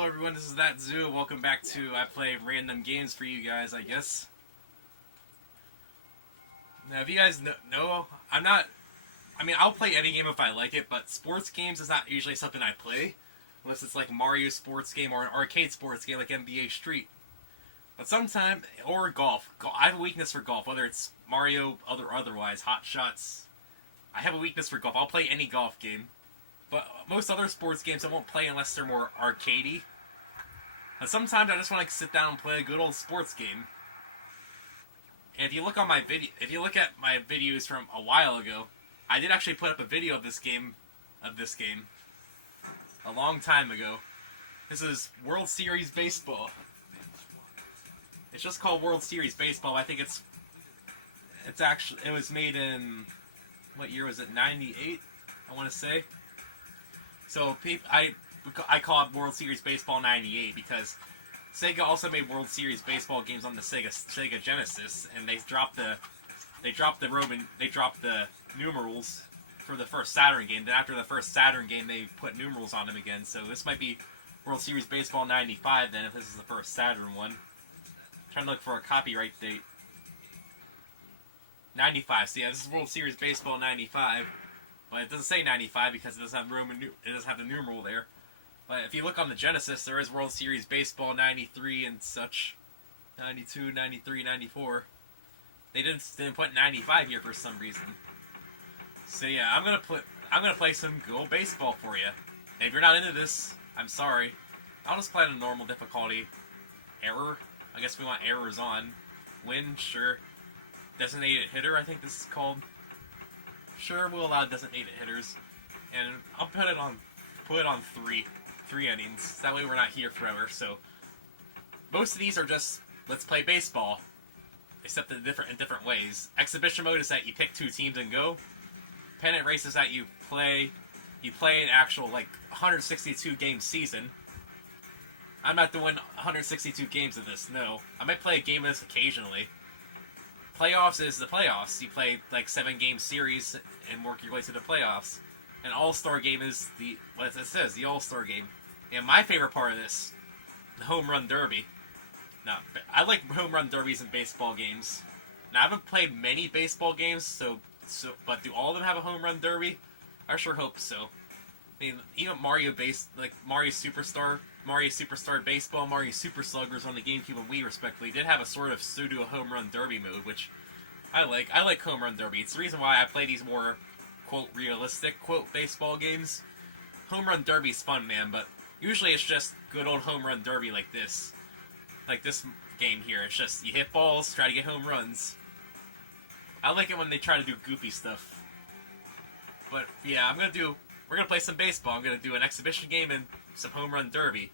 Hello everyone, this is That Zoo. Welcome back to I Play Random Games for you guys, I guess. Now, if you guys know, I'll play any game if I like it, but sports games is not usually something I play. Unless it's like Mario sports game or an arcade sports game like NBA Street. But sometimes, or golf. I have a weakness for golf, whether it's Mario or otherwise, Hot Shots. I have a weakness for golf. I'll play any golf game. But most other sports games I won't play unless they're more arcadey. And sometimes I just want to sit down and play a good old sports game. And if you look at my videos from a while ago, I did actually put up a video of this game, a long time ago. This is World Series Baseball. It's just called World Series Baseball. I think it was made in, what year was it? 98, I want to say. So I call it World Series Baseball 98 because Sega also made World Series Baseball games on the Sega Genesis, and they dropped the numerals for the first Saturn game. Then after the first Saturn game, they put numerals on them again. So this might be World Series Baseball 95 then, if this is the first Saturn one. I'm trying to look for a copyright date. 95. So yeah, this is World Series Baseball 95. But it doesn't say 95 because it doesn't have the numeral there. But if you look on the Genesis, there is World Series Baseball 93 and such. 92, 93, 94. They didn't put 95 here for some reason. So yeah, I'm gonna play some good old baseball for you. And if you're not into this, I'm sorry. I'll just play on a normal difficulty. Error? I guess we want errors on. Win? Sure. Designated hitter, I think this is called. Sure, we'll allow designated hitters, and I'll put it on three innings. That way we're not here forever. So most of these are just let's play baseball, except in different ways. Exhibition mode is that you pick two teams and go. Pennant race is that you play an actual 162 game season. I'm not doing 162 games of this. No, I might play a game of this occasionally. Playoffs is the playoffs. You play 7-game series and work your way to the playoffs. An all-star game is the all-star game. And my favorite part of this, the home run derby. Now, I like home run derbies in baseball games. Now, I haven't played many baseball games, but do all of them have a home run derby? I sure hope so. I mean, even Mario Superstar Baseball, Mario Super Sluggers on the GameCube and Wii, respectively, did have a sort of pseudo home run derby mode, which I like. I like home run derby. It's the reason why I play these more, quote, realistic, quote, baseball games. Home run derby's fun, man, but usually it's just good old home run derby like this. Like this game here. It's just, you hit balls, try to get home runs. I like it when they try to do goofy stuff. But, yeah, we're gonna play some baseball. I'm gonna do an exhibition game and some home run derby.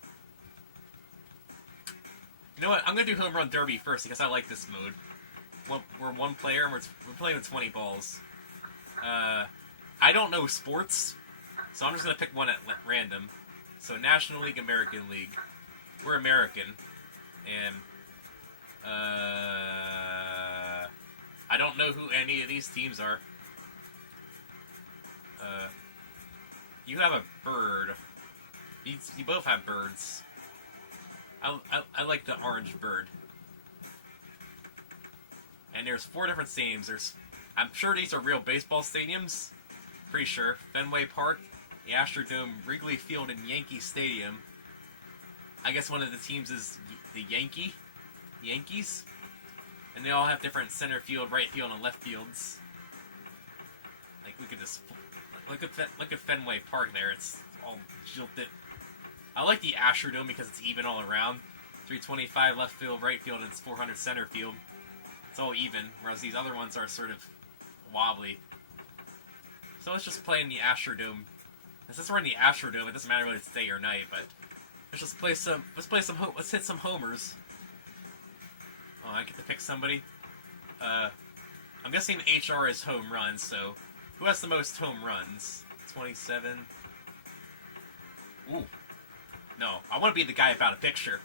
You know what? I'm gonna do home run derby first because I like this mode. We're one player and we're playing with 20 balls. I don't know sports, so I'm just gonna pick one at random. So National League, American League. We're American, and I don't know who any of these teams are. You have a bird. You both have birds. I like the orange bird. And there's 4 different stadiums. I'm sure these are real baseball stadiums. Pretty sure. Fenway Park, the Astrodome, Wrigley Field, and Yankee Stadium. I guess one of the teams is the Yankees. And they all have different center field, right field, and left fields. Look at this. Look at Fenway Park there. It's all jilted. I like the Astrodome because it's even all around. 325 left field, right field, and it's 400 center field. It's all even, whereas these other ones are sort of wobbly. So let's just play in the Astrodome. Since we're in the Astrodome, it doesn't matter whether it's day or night, but let's hit some homers. Oh, I get to pick somebody. I'm guessing HR is home runs, so who has the most home runs? 27. Ooh. No, I want to be the guy about a picture.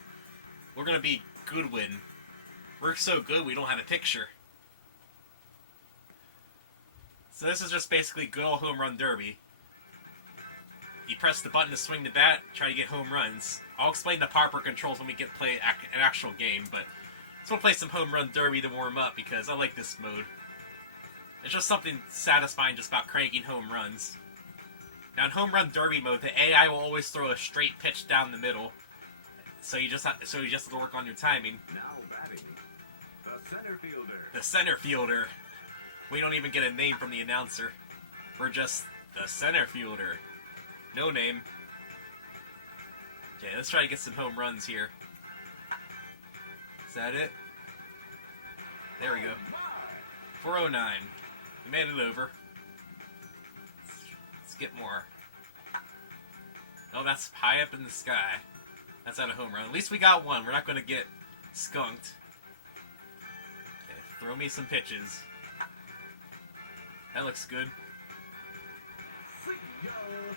We're going to be Goodwin. We're so good we don't have a picture. So this is just basically good old home run derby. you press the button to swing the bat, try to get home runs. I'll explain the proper controls when we get play an actual game, but let's go play some Home Run Derby to warm up because I like this mode. It's just something satisfying just about cranking home runs. Now in Home Run Derby mode, the AI will always throw a straight pitch down the middle, so you just have to work on your timing. Now batting, the center fielder. The center fielder. We don't even get a name from the announcer. We're just the center fielder. No name. Okay, let's try to get some home runs here. Is that it? There we go. 409. We made it over. Let's get more. Oh, that's high up in the sky. That's not a home run. At least we got one. We're not going to get skunked. Okay, throw me some pitches. That looks good.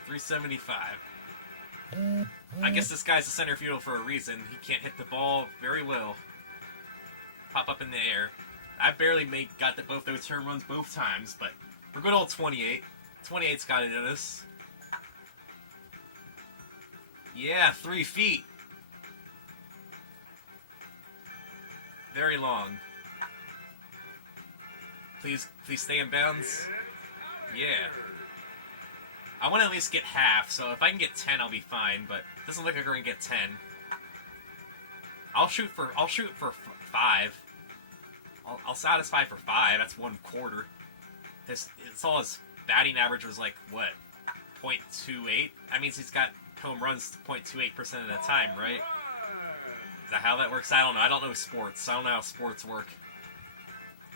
375. I guess this guy's a center fielder for a reason. He can't hit the ball very well. Pop up in the air. I barely got both those home runs both times, but for good old 28. 28's got it in us. Yeah, 3 feet. Very long. Please stay in bounds. Yeah. I want to at least get half, so if I can get 10, I'll be fine. But it doesn't look like we're gonna get 10. I'll shoot for 5. I'll satisfy for 5. That's 1/4. It's all his batting average was like what, 0.28. That means he's got home runs 0.28% of the time, right? Is that how that works? I don't know. I don't know sports. I don't know how sports work.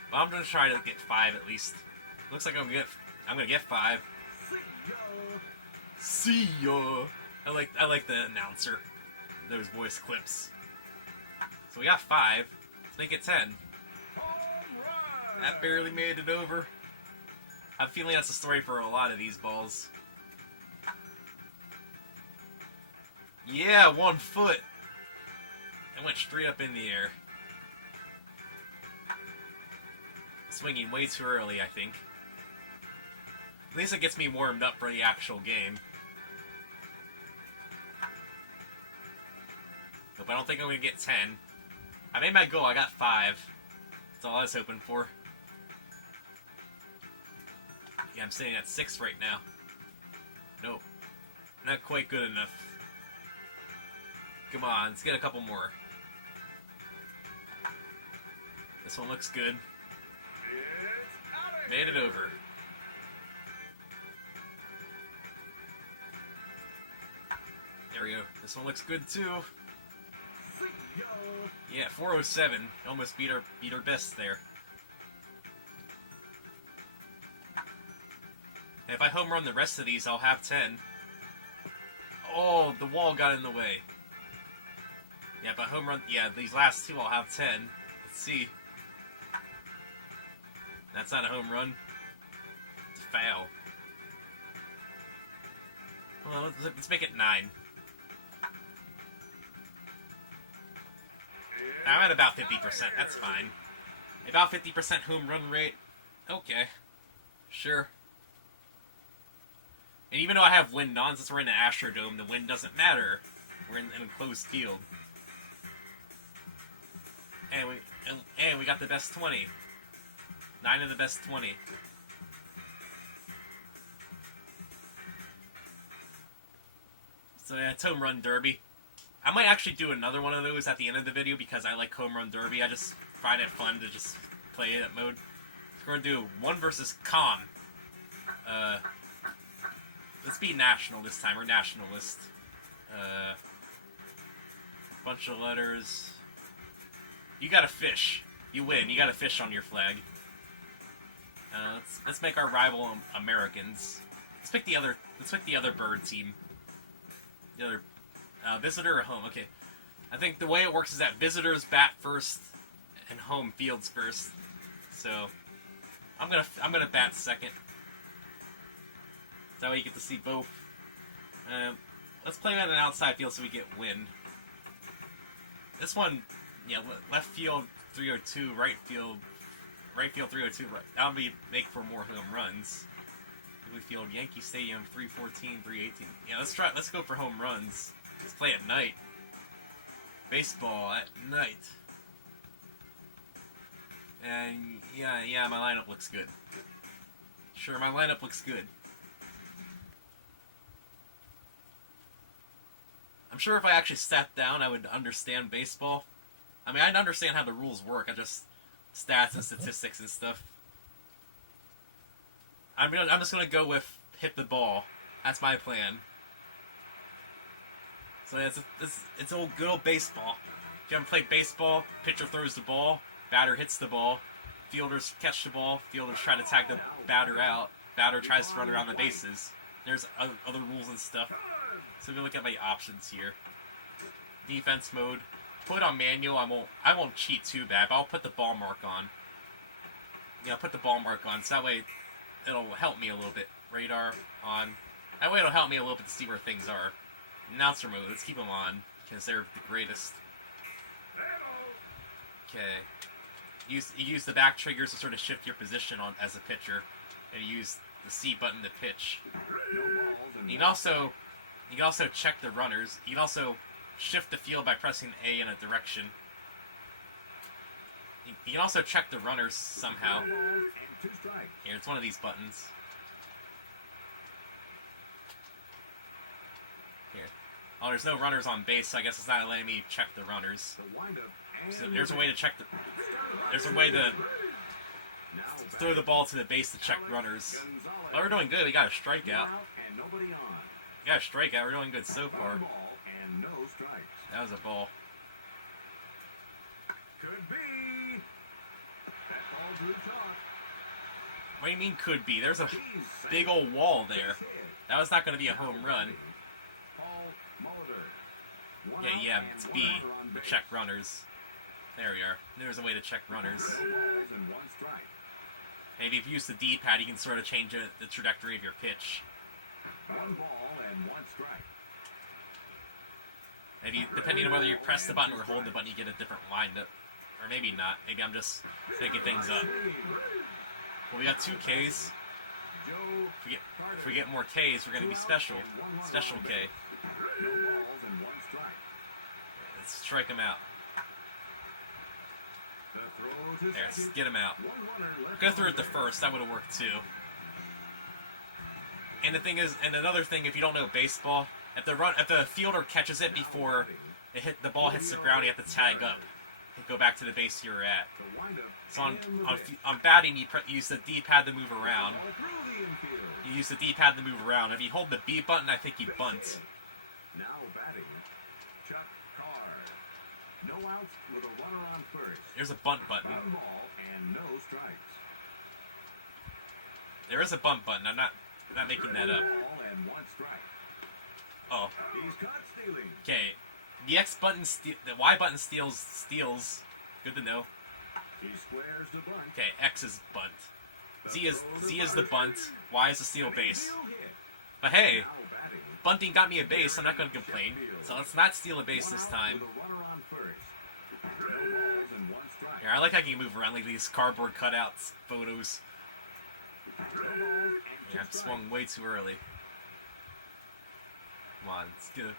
But I'm gonna try to get 5 at least. Looks like I'm gonna get 5. See ya. I like the announcer. Those voice clips. So we got 5. Let's make it 10. That barely made it over. I have a feeling that's the story for a lot of these balls. Yeah, 1 foot. It went straight up in the air. Swinging way too early, I think. At least it gets me warmed up for the actual game. But I don't think I'm going to get 10. I made my goal, I got 5. That's all I was hoping for. Yeah, I'm sitting at 6 right now. Nope. Not quite good enough. Come on, let's get a couple more. This one looks good. Made it over. There we go. This one looks good too. Yeah, 407. Almost beat our best there. And if I home run the rest of these, I'll have 10. Oh, the wall got in the way. Yeah, if I home run, these last 2, I'll have 10. Let's see. That's not a home run. It's a foul. Well, let's make it 9. I'm at about 50%. That's fine. About 50% home run rate. Okay. Sure. And even though I have wind on, since we're in the Astrodome, the wind doesn't matter. We're in an enclosed field. And we got the best 20. 9 of the best 20. So yeah, it's Home Run Derby. I might actually do another one of those at the end of the video because I like Home Run Derby. I just find it fun to just play that mode. We're going to do 1 versus Con. Let's be national this time. We're nationalist. Bunch of letters. You got a fish. You win. You got a fish on your flag. Let's make our rival Americans. Let's pick the other bird team. The other visitor or home. Okay. I think the way it works is that visitors bat first and home fields first. So I'm gonna bat second. That way you get to see both. Let's play at an outside field so we get wind. This one, left field 302, right field 302. That'll make for more home runs. Wrigley Field, Yankee Stadium, 314, 318. Yeah, let's go for home runs. Let's play at night. Baseball at night. And yeah, my lineup looks good. Sure, my lineup looks good. I'm sure if I actually sat down, I would understand baseball. I mean, I'd understand how the rules work. I just stats and statistics and stuff. I'm just gonna go with hit the ball. That's my plan. So it's old good old baseball. If you haven't played baseball, pitcher throws the ball, batter hits the ball, fielders catch the ball, fielders try to tag the batter out, batter tries to run around the bases. There's other rules and stuff. So if you look at my options here, defense mode, put on manual. I won't cheat too bad, but I'll put the ball mark on. Yeah, I'll put the ball mark on, so that way it'll help me a little bit. Radar on. That way it'll help me a little bit to see where things are. Announcer mode, let's keep them on, because they're the greatest. Okay. You use the back triggers to sort of shift your position on as a pitcher, and you use the C button to pitch. You can also check the runners. You can also shift the field by pressing A in a direction. You can also check the runners somehow. Here, it's one of these buttons. Here. Oh, there's no runners on base, so I guess it's not letting me check the runners. So there's a way to check the... There's a way to throw the ball to the base to check runners. Oh, we're doing good. We got a strikeout. We got a strikeout. We're doing good so far. That was a ball. Could be. That ball drew top. What do you mean could be? There's a big old wall there. That was not going to be a home run. Yeah, it's B. To check runners. There we are. There's a way to check runners. Maybe if you use the D-pad, you can sort of change the trajectory of your pitch. One ball and one strike. Maybe, depending on whether you press the button or hold the button, you get a different windup. Or maybe not. Maybe I'm just making things up. Well, we got 2 Ks. If we get more Ks, we're going to be special. Special K. Let's strike him out. There, let's get him out. Go through it the first. That would have worked too. And the thing is, and another thing, if you don't know baseball, if the fielder catches it before the ball hits the ground, you have to tag up and go back to the base you're at. So on batting, you use the D-pad to move around. You use the D-pad to move around. If you hold the B button, I think you bunt. Now batting, Chuck Carr. No outs with a runner on first. There's a bunt button. One ball and no strikes. There is a bunt button. I'm not making that up. Ball and one strike. Oh. He's caught stealing. Okay. The X button, the Y button steals. Good to know. He squares the bunt. Okay, X is bunt. Z is the bunt. Y is the steal base. But hey, bunting got me a base. I'm not going to complain. So let's not steal a base this time. Here, I like how you can move around like these cardboard cutouts photos. Yeah, I've swung way too early. Come on, let's do it.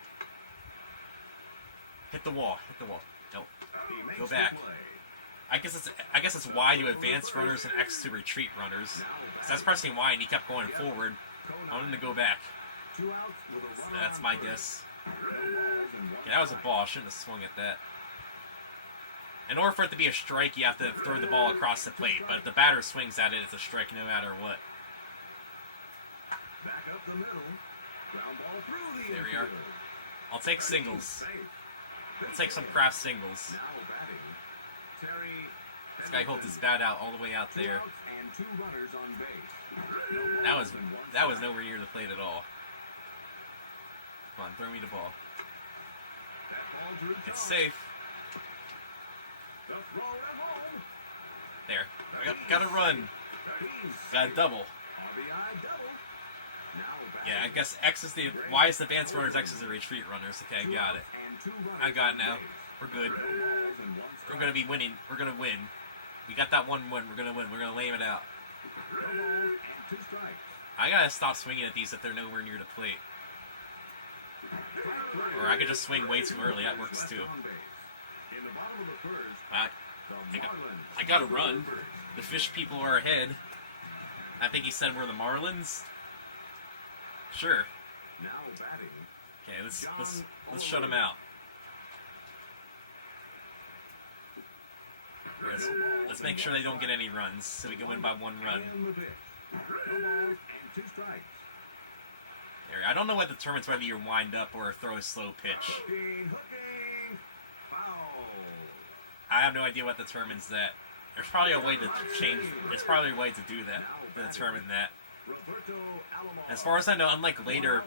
Hit the wall. Nope. Go back. I guess it's Y to advance runners and X to retreat runners. So that's pressing Y and he kept going forward. I want him to go back. So that's my guess. Yeah, that was a ball. I shouldn't have swung at that. In order for it to be a strike, you have to throw the ball across the plate. But if the batter swings at it, it's a strike no matter what. Back up the middle. Ground ball through the there we are. I'll take singles. I'll take some craft singles. This guy holds his bat out all the way out there. That was nowhere near the plate at all. Come on, throw me the ball. It's safe. There. Gotta run. Got a double. Yeah, I guess X is the... Y is the advance runners, X is the retreat runners. Okay, I got it. I got it now. We're good. We're gonna be winning. We're gonna win. We got that 1-1. We're gonna win. We're gonna lay it out. I gotta stop swinging at these if they're nowhere near the plate. Or I could just swing way too early. That works too. I gotta run. The fish people are ahead. I think he said we're the Marlins. Sure. Okay, let's shut him out. Let's make sure they don't get any runs, so we can win by 1 run. There, I don't know what determines whether you wind up or throw a slow pitch. I have no idea what determines that. There's probably a way to change. There's probably a way to do that to determine that. As far as I know, unlike later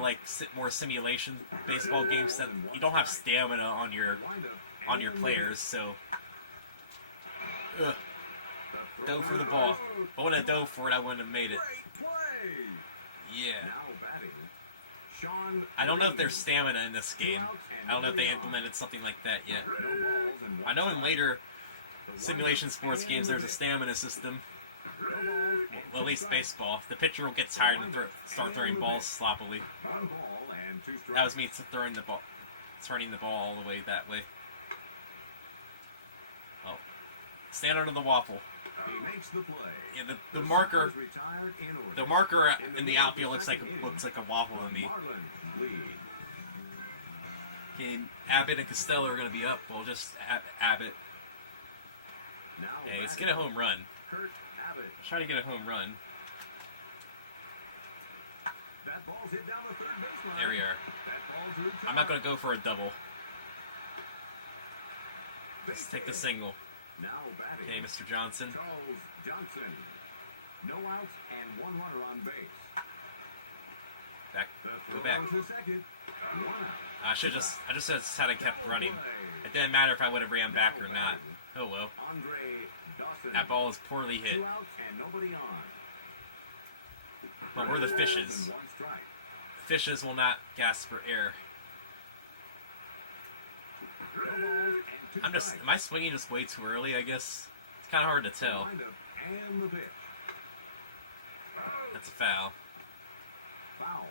like more simulation baseball games, that you don't have stamina on your players. So, dove for the ball. If I wouldn't have dove for it, I wouldn't have made it. Yeah. I don't know if there's stamina in this game. I don't know if they implemented something like that yet. I know in later simulation sports games there's a stamina system. Well, at least baseball. The pitcher will get tired and start throwing balls sloppily. That was me turning the ball all the way that way. Oh. Stand under the waffle. Yeah, the marker in the outfield looks like a waffle to me. Okay, Abbott and Costello are going to be up. Well, just Abbott. Hey, let's get a home run. Let's try to get a home run. There we are. I'm not going to go for a double. Let's take the single. Okay, Mr. Johnson. No outs and 1 runner on base. Go back. I just had to kept running. It didn't matter if I would have ran back or not. Oh well. That ball is poorly hit. Well, we're the fishes. Fishes will not gasp for air. Am I swinging just way too early, I guess? It's kind of hard to tell. That's a foul.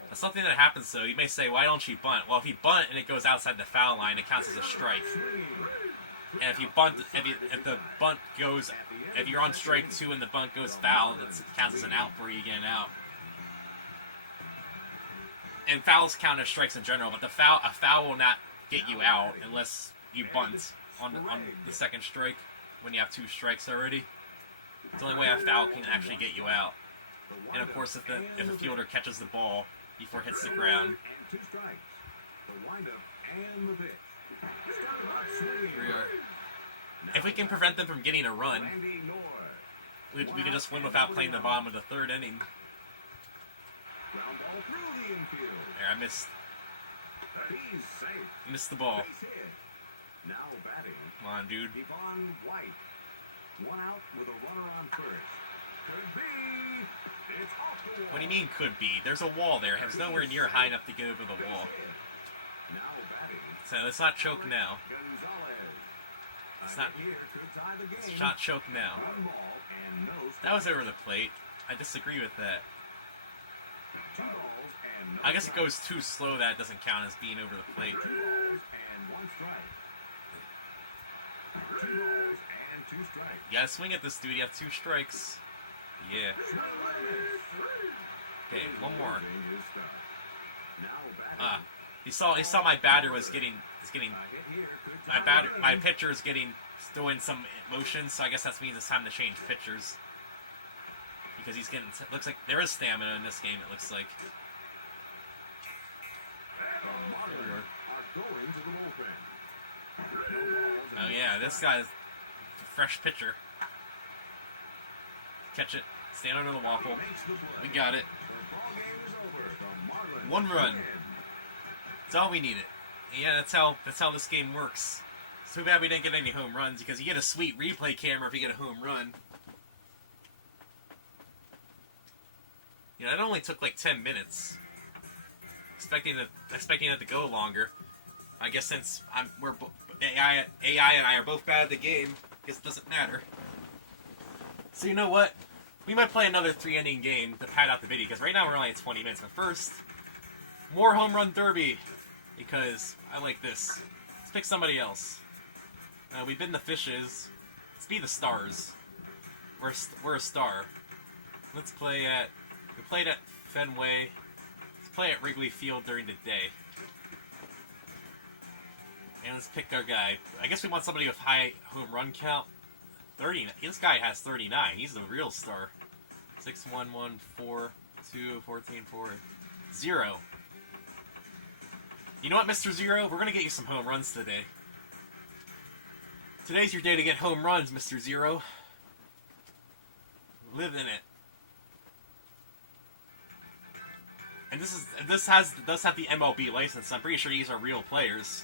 That's something that happens, though. You may say, why don't you bunt? Well, if you bunt and it goes outside the foul line, it counts as a strike. And if you bunt, if the bunt goes, if you're on strike 2 and the bunt goes foul, it counts as an out for you to get an out. And fouls count as strikes in general, but a foul will not get you out unless you bunt on the second strike when you have 2 strikes already. It's the only way a foul can actually get you out. And of course, if a fielder catches the ball before it hits the ground. Here we are. If we can prevent them from getting a run, we can just win without playing the bottom of the 3rd inning. There, I missed the ball. Come on, dude. What do you mean could be? There's a wall there. It's nowhere near high enough to get over the wall. So let's not choke now. Let's not choke now. That was over the plate. I disagree with that. I guess it goes too slow. That doesn't count as being over the plate. You gotta swing at this dude. You have 2 strikes. Yeah. Okay, 1 more. He saw my batter was getting my pitcher is doing some motion, so I guess that means it's time to change pitchers. Because he's getting, looks like there is stamina in this game, it looks like. Oh yeah, this guy's a fresh pitcher. Catch it. Stand under the waffle. We got it. 1 run. That's all we needed. Yeah, that's how this game works. It's too bad we didn't get any home runs, because you get a sweet replay camera if you get a home run. Yeah, that only took like 10 minutes. Expecting it to go longer. I guess since AI and I are both bad at the game, I guess it doesn't matter. So you know what? We might play another 3-inning game to pad out the video, because right now we're only at 20 minutes. But first, more Home Run Derby, because I like this. Let's pick somebody else. We've been the Fishes. Let's be the Stars. We're a star. Let's play at... We played at Fenway. Let's play at Wrigley Field during the day. And let's pick our guy. I guess we want somebody with high home run count. 30. This guy has 39. He's the real star. 6, 1, 1, 4, 2, 14, 4, 0. You know what, Mr. Zero? We're going to get you some home runs today. Today's your day to get home runs, Mr. Zero. Live in it. And this does have the MLB license. I'm pretty sure these are real players.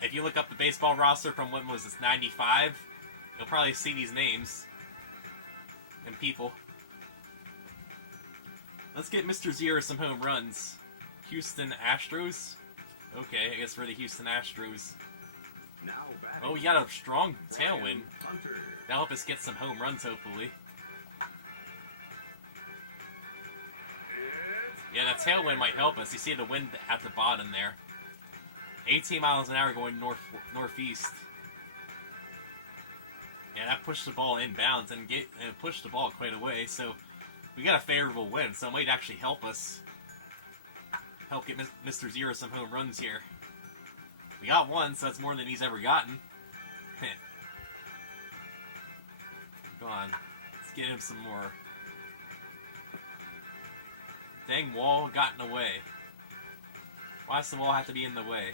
If you look up the baseball roster from when was this, 95, you'll probably see these names and people. Let's get Mr. Zero some home runs. Houston Astros? Okay, I guess we're the Houston Astros. Oh, we got a strong tailwind. That'll help us get some home runs, hopefully. Yeah, that tailwind might help us. You see the wind at the bottom there. 18 miles an hour going northeast. Yeah, that pushed the ball inbounds and pushed the ball quite a way. So we got a favorable wind, so it might actually help us. Help get Mr. Zero some home runs here. We got one, so that's more than he's ever gotten. Go on. Let's get him some more. Dang, wall got in the way. Why does the wall have to be in the way?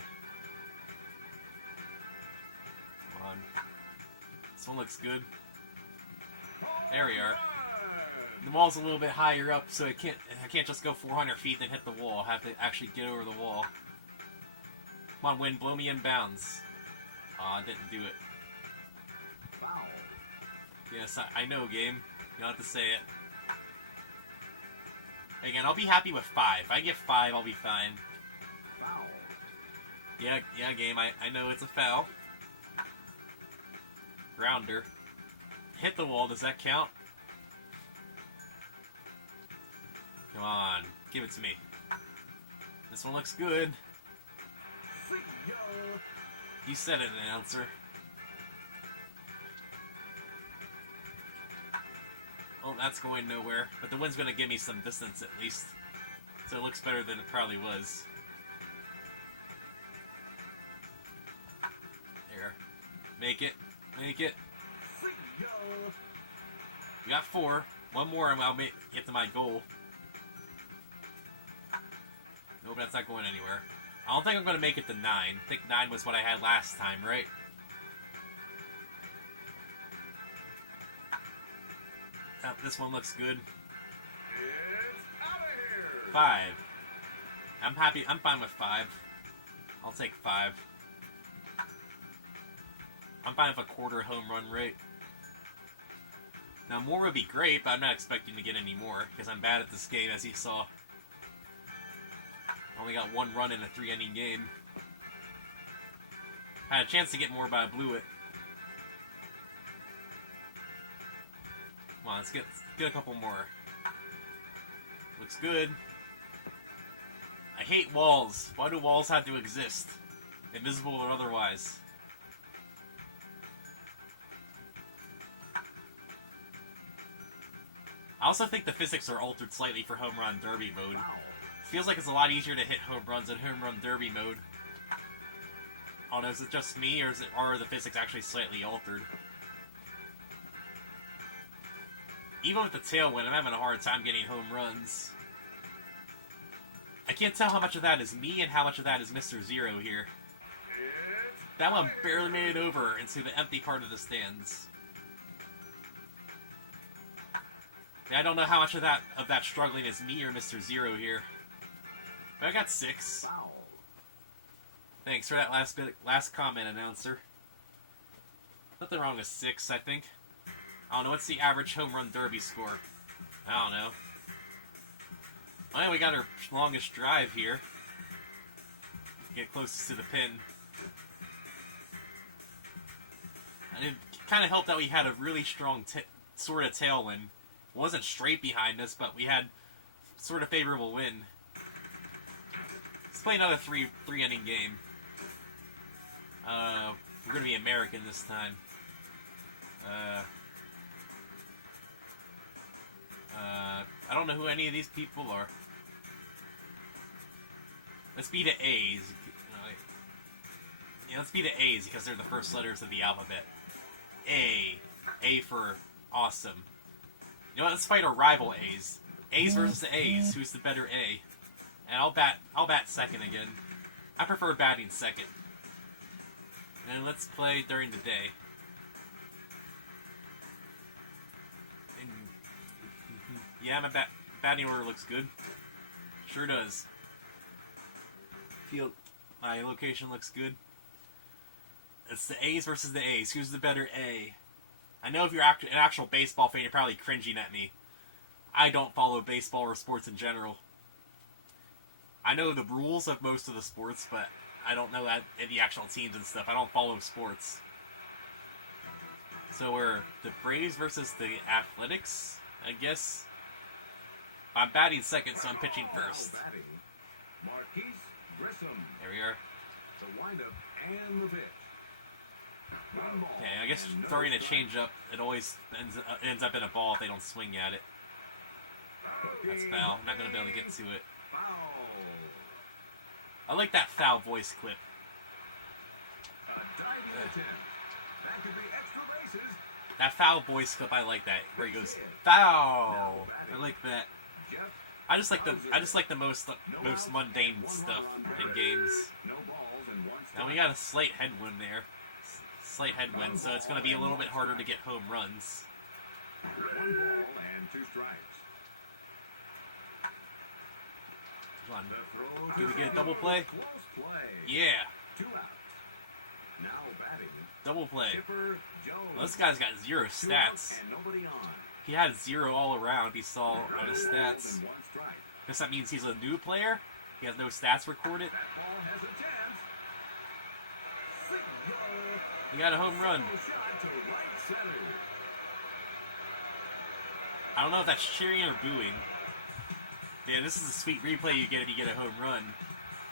Come on. This one looks good. There we are. The wall's a little bit higher up, so I can't just go 400 feet and hit the wall. I have to actually get over the wall. Come on, wind, blow me in bounds. Aw, didn't do it. Foul. Yes, I know, game. You don't have to say it. Again, I'll be happy with 5. If I get 5, I'll be fine. Foul. Yeah, game. I know it's a foul. Grounder. Hit the wall. Does that count? Come on. Give it to me. This one looks good. You said it, announcer. Oh, that's going nowhere. But the wind's going to give me some distance at least. So it looks better than it probably was. There. Make it. Make it. We got 4. One more and I'll get to my goal. Nope, that's not going anywhere. I don't think I'm going to make it to 9. I think 9 was what I had last time, right? Oh, this one looks good. It's out of here. 5. I'm happy. I'm fine with 5. I'll take 5. I'm fine with a quarter home run rate. Now, more would be great, but I'm not expecting to get any more, because I'm bad at this game, as you saw. Only got 1 run in a 3-inning game. Had a chance to get more, but I blew it. Come on, let's get a couple more. Looks good. I hate walls. Why do walls have to exist? Invisible or otherwise. I also think the physics are altered slightly for Home Run Derby mode. Feels like it's a lot easier to hit home runs in Home Run Derby mode. Oh no, is it just me, or are the physics actually slightly altered? Even with the tailwind, I'm having a hard time getting home runs. I can't tell how much of that is me and how much of that is Mr. Zero here. That one barely made it over into the empty part of the stands. I don't know how much of that struggling is me or Mr. Zero here. But I got 6. Foul. Thanks for that last comment, announcer. Nothing wrong with 6, I think. I don't know, what's the average home run derby score? I don't know. Well, we got our longest drive here. Get closest to the pin. And it kind of helped that we had a really strong sort of tailwind. It wasn't straight behind us, but we had sort of favorable wind. Let's play another three inning game. We're gonna be American this time. I don't know who any of these people are. Let's be the A's. Let's be the A's because they're the first letters of the alphabet. A. A for awesome. You know what? Let's fight our rival A's. A's versus the A's. Who's the better A? And I'll bat second again. I prefer batting second. And let's play during the day. Yeah, my batting order looks good. Sure does. My location looks good. It's the A's versus the A's. Who's the better A? I know if you're an actual baseball fan, you're probably cringing at me. I don't follow baseball or sports in general. I know the rules of most of the sports, but I don't know the actual teams and stuff. I don't follow sports. So we're the Braves versus the Athletics, I guess. I'm batting second, so I'm pitching first. There we are. The windup and the pitch. Okay, I guess throwing a changeup, it always ends up in a ball if they don't swing at it. That's foul. I'm not going to be able to get to it. I like that foul voice clip. That foul voice clip, I like that. Where he goes, foul! I like that. I just like the most mundane stuff in games. Now we got a slight headwind there. Slight headwind, so it's going to be a little bit harder to get home runs. 1 ball and 2 strikes. Come on. Can we get a double play? Yeah. 2 outs. Now batting. Double play. Well, this guy's got 0 stats. He had 0 all around. He saw on his stats. Guess that means he's a new player. He has no stats recorded. He got a home run. I don't know if that's cheering or booing. Yeah, this is a sweet replay you get if you get a home run.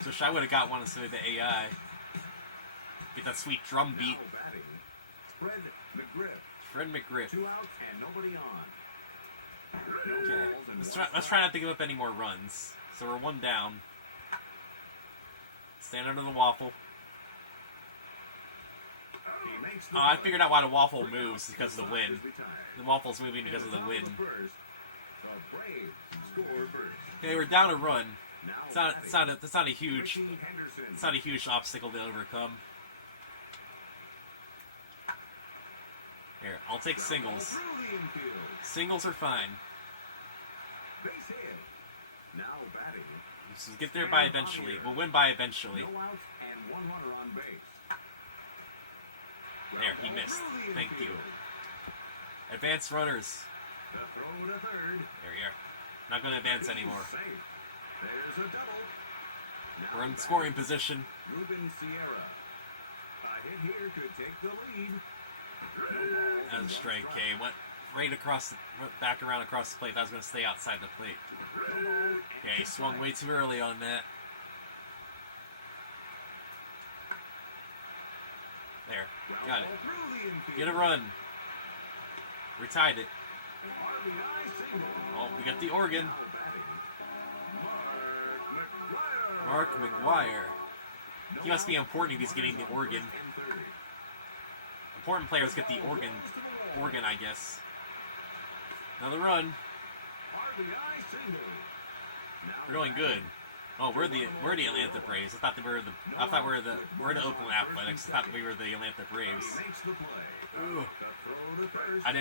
So I would have got one instead of the AI. Get that sweet drum beat. Fred McGriff. 2 outs and nobody on. Okay. Let's try not to give up any more runs. So we're 1 down. Stand under the waffle. Oh, I figured out why the waffle moves because of the wind. The waffle's moving because of the wind. Okay, we're down a run. It's not a huge obstacle to overcome. Here, I'll take singles. Singles are fine. Let's just get there by eventually. We'll win by eventually. There, he missed. Thank you. Advanced runners. There we are. Not going to advance anymore. We're in scoring position. And strike. Okay, went right across, back around across the plate. I was going to stay outside the plate. Okay, he swung way too early on that. There, got it. Get a run. We tied it. Oh, we got the organ. Mark McGuire. He must be important if he's getting the organ. Important players get the organ, I guess. Another run. We're doing good. Oh, we're the Atlanta Braves. I thought we were the Oakland Athletics. I thought we were the Atlanta Braves. Ooh. I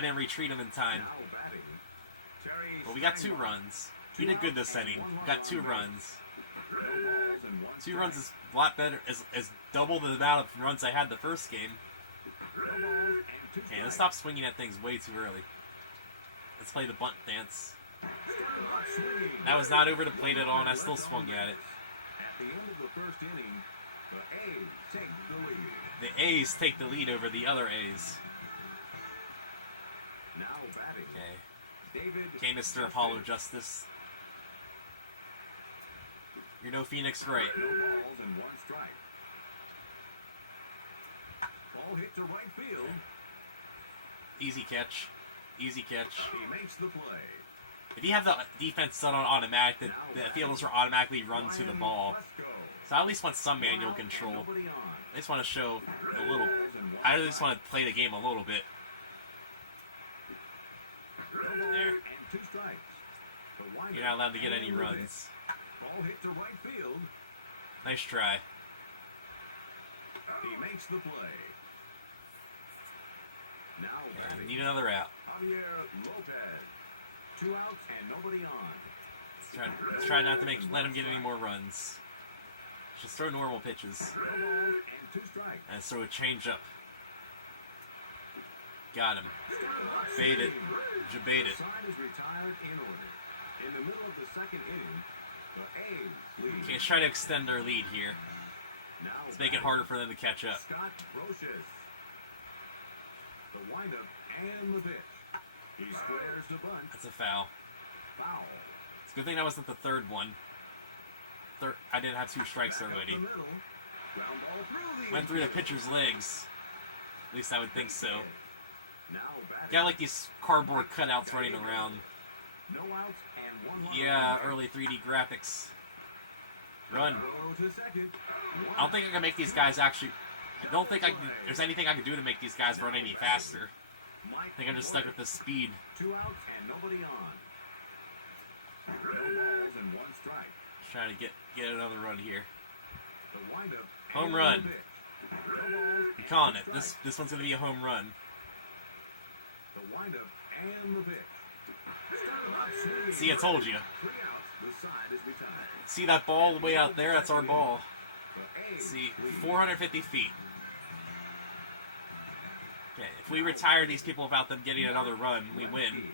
didn't retreat him in time. But we got 2 runs. We did good this inning. We got 2 runs. 2 runs is a lot better. Is double the amount of runs I had the first game. Okay, let's stop swinging at things way too early. Let's play the bunt dance. That was not over the plate at all, and I still swung at it. The A's take the lead over the other A's. Okay, Mr. Apollo Justice. You're no Phoenix Wright. No balls and one strike. Ball hit to right field. Easy catch. Easy catch. He makes the play. If you have the defense set on automatic, the fielders will automatically run to the ball. So I at least want some manual control. I just want to show a little. I just want to play the game a little bit. There. You're not allowed to get any runs. Ball hit to right field. Nice try. He makes the play. Now Yeah, need another out. Javier Lopez. 2 outs and nobody on. Let's try not to let him get any more runs. Just throw normal pitches. No balls and 2 strikes. And throw a changeup. Got him. Bait it. Jabait it. The side is retired in order. In the middle of the second inning, the A's lead. Okay, let's try to extend our lead here. Now Let's make it harder for them to catch up. Scott Brocious. The windup and the pitch. He squares the bunt. That's a foul. Foul. It's a good thing that wasn't the third one. I didn't have 2 strikes Back up already. the middle. Ground ball through the Went through the infield. pitcher's legs. At least I would think so. Now batting. Got like these cardboard cutouts running around. No outs and 1 run. Yeah, early 3D graphics. Run. Throw to second. I don't think I can make these guys actually. I don't think there's anything I can do to make these guys run any faster. I think I'm just stuck with the speed. 2 outs and nobody on. No balls and 1 strike. Just trying to get another run here. The windup. Home and run. the pitch. No balls I'm and calling 2 it. strikes. This one's gonna be a home run. The windup and the pitch. Not swinging. See, I told you. 3 outs. The side is retired. See that ball way out there? That's our ball. The A's See, lead. 450 feet. Okay, if we retire these people without them getting another run, we win.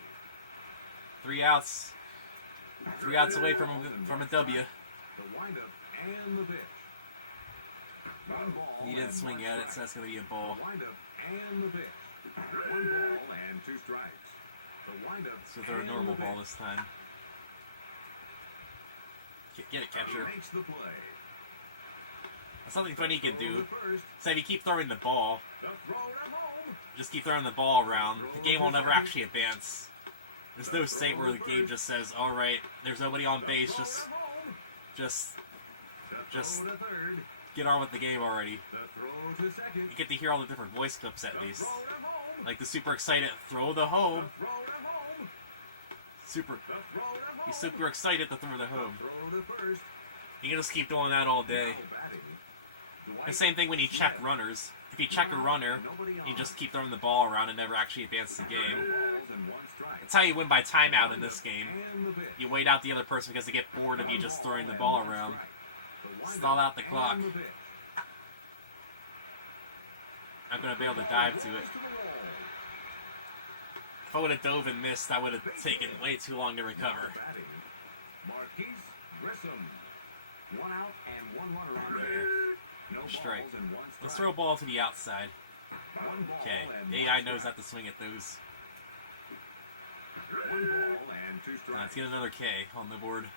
3 outs. 3 outs away from a W. The windup and the pitch. 1 ball. He didn't and swing 1 at it, strike. so that's gonna be a ball. The windup and the pitch. 1 ball and 2 strikes. The windup. So throw a and normal the ball pitch. this time. Get it, catcher. He makes the play. That's something funny you can Throw do. to first. So if you keep throwing the ball, The thrower home. just keep throwing the ball around, the game will never actually advance. There's no state where the game just says, alright, there's nobody on base, Thrower just home. The just throw to third. get on with the game already. The throw to second. You get to hear all the different voice clips at The least. thrower home. Like the super excited, throw the home. The thrower home. Super, The thrower home. he's super excited to throw the home. Throw to first. You can just keep doing that all day. Now batting. Dwight The same thing when you check Smith. runners. If you check a runner, you just keep throwing the ball around and never actually advance the No game. balls and 1 strike. That's how you win by timeout in this game. And the pitch. You wait out the other person because they get bored of you just throwing the ball around. Stall out the clock. I'm gonna be able to dive to it. If I would have dove and missed, that would have taken way too long to recover. Marquise Grissom. 1 out and 1 runner on There. base. No Strike. balls and 1 strike. Let's throw a ball to the outside. 1 ball Okay, and AI 1 knows strike. not to swing at those. 1 ball and 2 strikes. Let's get another K on the board.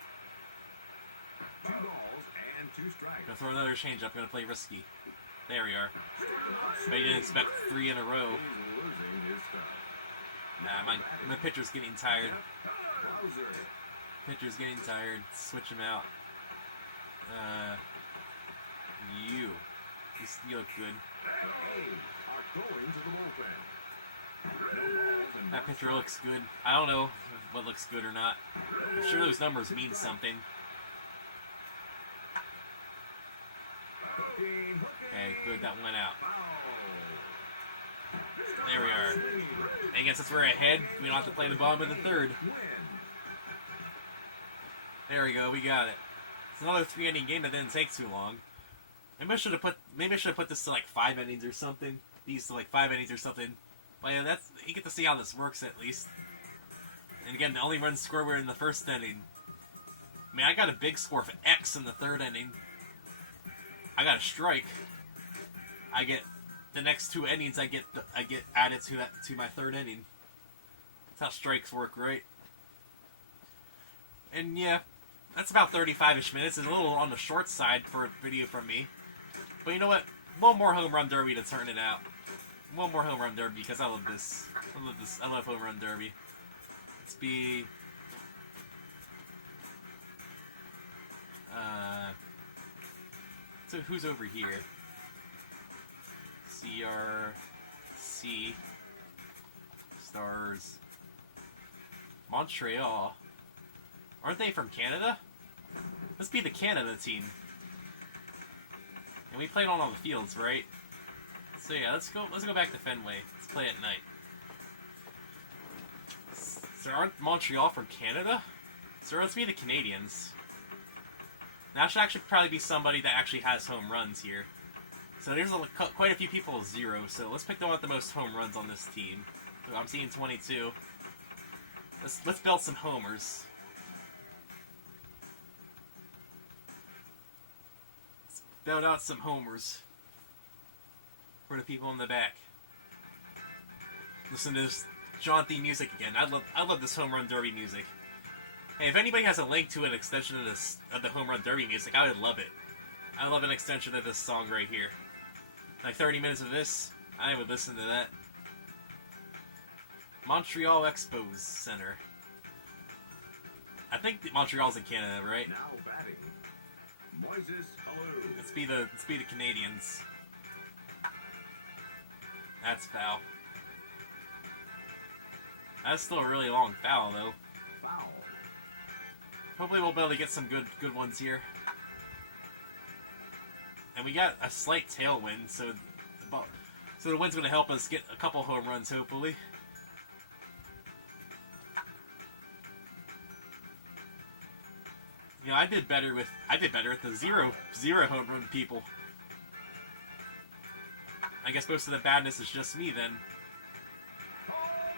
2 balls and 2 strikes. Gonna throw another changeup. Gonna play risky. There we are. But you didn't expect 3 in a row. He's losing his start. Nah, my pitcher's getting tired. Bowser. Pitcher's getting tired. Switch him out. You look good. The A's are going to the bullpen. No balls and That 1 pitcher strike. looks good. I don't know what looks good or not. I'm sure those numbers mean something. Hooking, hooking. Okay, good. That went out. Foul. There we are. Swinging. I guess since we're ahead, we don't have to play the bottom of the third. Win. There we go. We got it. It's another 3-inning game that didn't take too long. Maybe I should have put this to like 5 innings or something. These to like 5 innings or something. But yeah, you get to see how this works at least. And again, the only runs scored were in the first inning. I mean, I got a big score for X in the 3rd inning. I got a strike. I get the next 2 innings. I get added to my 3rd inning. That's how strikes work, right? And yeah, that's about 35-ish minutes. It's a little on the short side for a video from me. But you know what? One more home run derby to turn it out. One more home run derby because I love this. I love this. I love home run derby. Let's be... So who's over here? CRC Stars Montreal. Aren't they from Canada? Let's be the Canada team. And we played on all the fields, right? So yeah, let's go back to Fenway. Let's play at night. So aren't Montreal from Canada? So let's be the Canadians. Now should actually probably be somebody that actually has home runs here. So there's quite a few people with 0, so let's pick the one with the most home runs on this team. So I'm seeing 22. Let's build some homers. Let's build out some homers for the people in the back. Listen to this jaunty music again. I love this home run derby music. Hey, if anybody has a link to an extension of the home run derby music, I would love it. I love an extension of this song right here. Like 30 minutes of this, I would listen to that. Montreal Expos Center. I think Montreal's in Canada, right? Now batting, Moises Alou. Let's be the Canadians. That's foul. That's still a really long foul, though. Foul. Hopefully we'll be able to get some good ones here. And we got a slight tailwind, so the wind's going to help us get a couple home runs, hopefully. You know, I did better with the zero home run people. I guess most of the badness is just me then.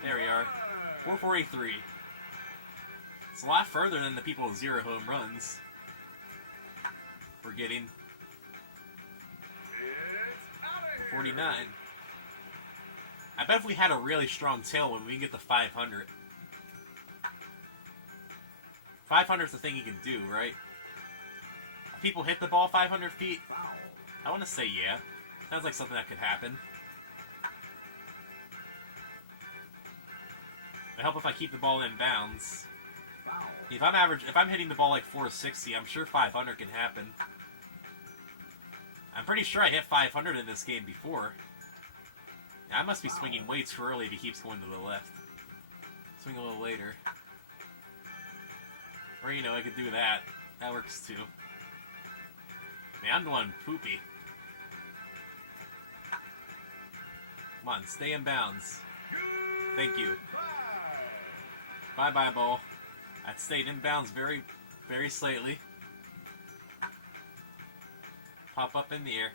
There we are. 443. It's a lot further than the people with 0 home runs. We're getting 49. I bet if we had a really strong tailwind, we can get to 500. 500 is the thing you can do, right? If people hit the ball 500 feet? I want to say yeah. Sounds like something that could happen. It'd help if I keep the ball in bounds. If I'm hitting the ball like 460, I'm sure 500 can happen. I'm pretty sure I hit 500 in this game before. Yeah, I must be swinging way too early if he keeps going to the left. Swing a little later. Or, you know, I could do that. That works too. Man, I'm going poopy. Come on, stay in bounds. Thank you. Bye-bye, ball. I stayed in bounds very, very slightly. Pop up in the air.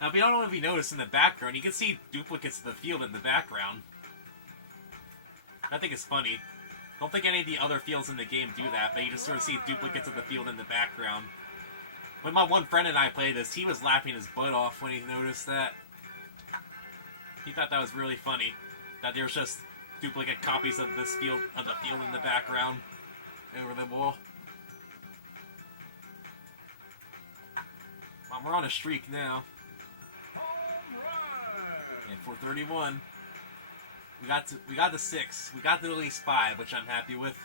Now, if you don't know if you notice in the background, you can see duplicates of the field in the background. I think it's funny. Don't think any of the other fields in the game do that, but you just sort of see duplicates of the field in the background. When my one friend and I played this, he was laughing his butt off when he noticed that. He thought that was really funny. That there was just duplicate copies of this field, of the field in the background over the wall. We're on a streak now. And 431. We got the 6. We got the at least 5, which I'm happy with.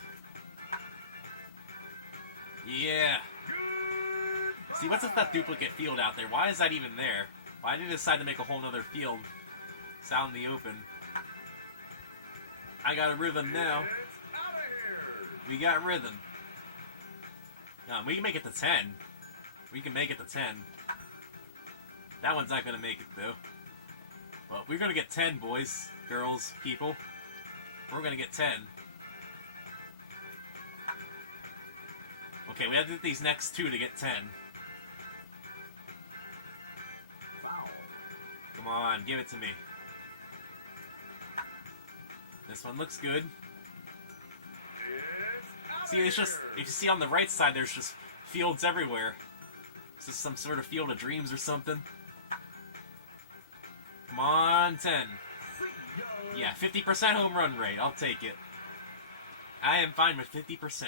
Yeah. See, what's with that duplicate field out there? Why is that even there? Why did they decide to make a whole nother field? It's out in the open. I got a rhythm now. We got rhythm. We can make it to 10. We can make it to 10. That one's not going to make it, though. Well, we're going to get 10, boys, girls, people. We're going to get 10. Okay, we have to do these next 2 to get 10. Come on, give it to me. This one looks good. See, it's just, if you see on the right side, there's just fields everywhere. Is this some sort of field of dreams or something? Come on, 10. Yeah, 50% home run rate. I'll take it. I am fine with 50%.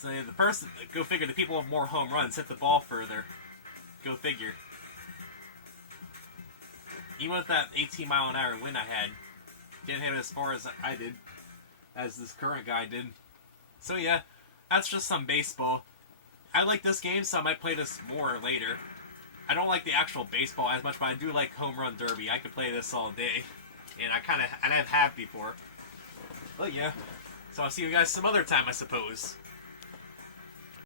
So the person, go figure, the people with more home runs hit the ball further. Go figure. Even with that 18-mile-an-hour wind I had, didn't hit it as far as I did, as this current guy did. So yeah, that's just some baseball. I like this game, so I might play this more later. I don't like the actual baseball as much, but I do like Home Run Derby. I could play this all day, and I have before. But yeah, so I'll see you guys some other time, I suppose.